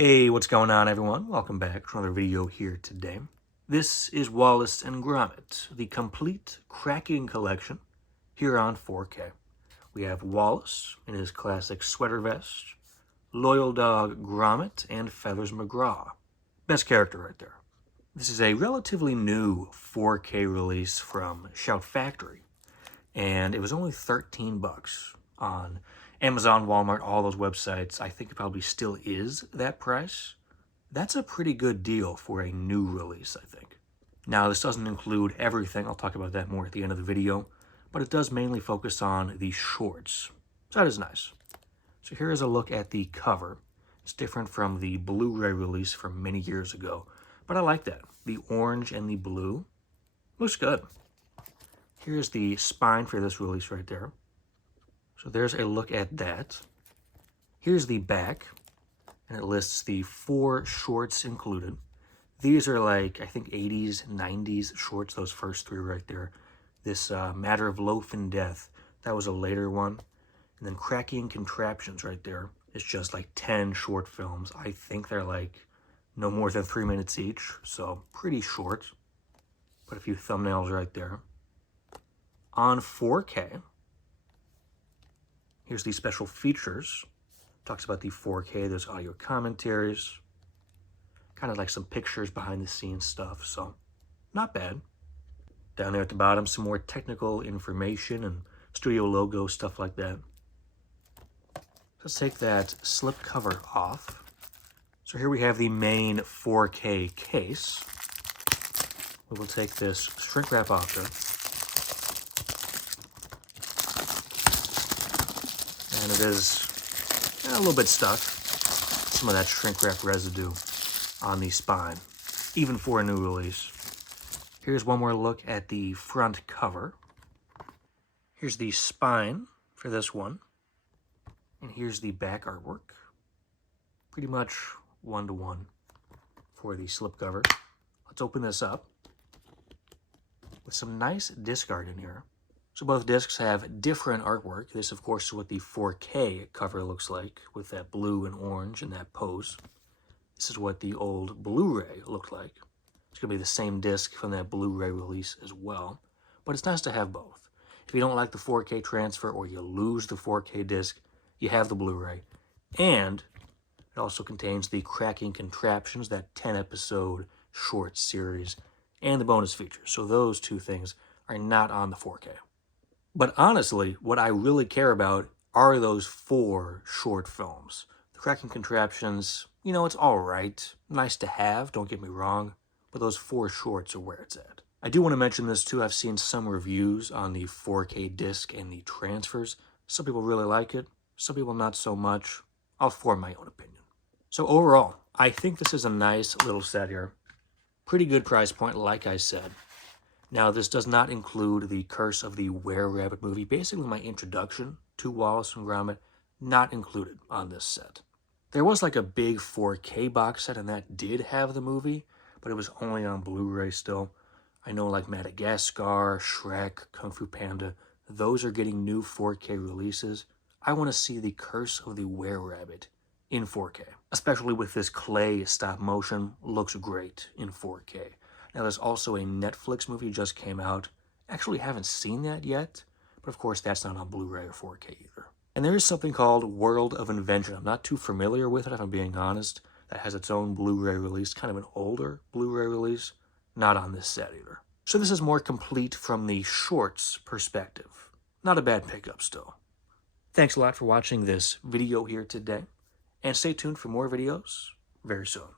Hey, what's going on, everyone? Welcome back to another video here today. This is Wallace and Gromit, the complete cracking collection here on 4K. We have Wallace in his classic sweater vest, loyal dog Gromit, and Feathers McGraw. Best character right there. This is a relatively new 4K release from Shout Factory, and it was only 13 bucks on Amazon, Walmart, all those websites. I think it probably still is that price. That's a pretty good deal for a new release, I think. Now, this doesn't include everything. I'll talk about that more at the end of the video, but it does mainly focus on the shorts. So that is nice. So here is a look at the cover. It's different from the Blu-ray release from many years ago, but I like that. The orange and the blue looks good. Here's the spine for this release right there. So there's a look at that. Here's the back, and it lists the 4 shorts included. These are like, I think, 80s, 90s shorts, those first 3 right there. This Matter of Loaf and Death, that was a later one. And then Cracking Contraptions right there. It's just like 10 short films. I think they're like no more than 3 minutes each, so pretty short. Put a few thumbnails right there. On 4K, here's the special features. Talks about the 4K, there's audio commentaries, kind of like some pictures behind the scenes stuff, so not bad. Down there at the bottom, some more technical information and studio logo, stuff like that. Let's take that slip cover off. So here we have the main 4K case. We will take this shrink wrap off there. And it is a little bit stuck. Some of that shrink wrap residue on the spine, even for a new release. Here's one more look at the front cover. Here's the spine for this one. And here's the back artwork. Pretty much 1-to-1 for the slipcover. Let's open this up with some nice disc art in here. So both discs have different artwork. This, of course, is what the 4K cover looks like with that blue and orange and that pose. This is what the old Blu-ray looked like. It's going to be the same disc from that Blu-ray release as well. But it's nice to have both. If you don't like the 4K transfer or you lose the 4K disc, you have the Blu-ray. And it also contains the Cracking Contraptions, that 10-episode short series, and the bonus features. So those 2 things are not on the 4K. But honestly, what I really care about are those 4 short films. The Cracking Contraptions, you know, it's all right. Nice to have, don't get me wrong. But those 4 shorts are where it's at. I do want to mention this too. I've seen some reviews on the 4K disc and the transfers. Some people really like it. Some people not so much. I'll form my own opinion. So overall, I think this is a nice little set here. Pretty good price point, like I said. Now, this does not include the Curse of the Were-Rabbit movie. Basically, my introduction to Wallace and Gromit, not included on this set. There was like a big 4K box set, and that did have the movie, but it was only on Blu-ray still. I know like Madagascar, Shrek, Kung Fu Panda, those are getting new 4K releases. I want to see the Curse of the Were-Rabbit in 4K, especially with this clay stop motion. Looks great in 4K. Now, there's also a Netflix movie just came out. Actually, haven't seen that yet, but of course, that's not on Blu-ray or 4K either. And there is something called World of Invention. I'm not too familiar with it, if I'm being honest. That has its own Blu-ray release, kind of an older Blu-ray release. Not on this set either. So this is more complete from the shorts perspective. Not a bad pickup still. Thanks a lot for watching this video here today, and stay tuned for more videos very soon.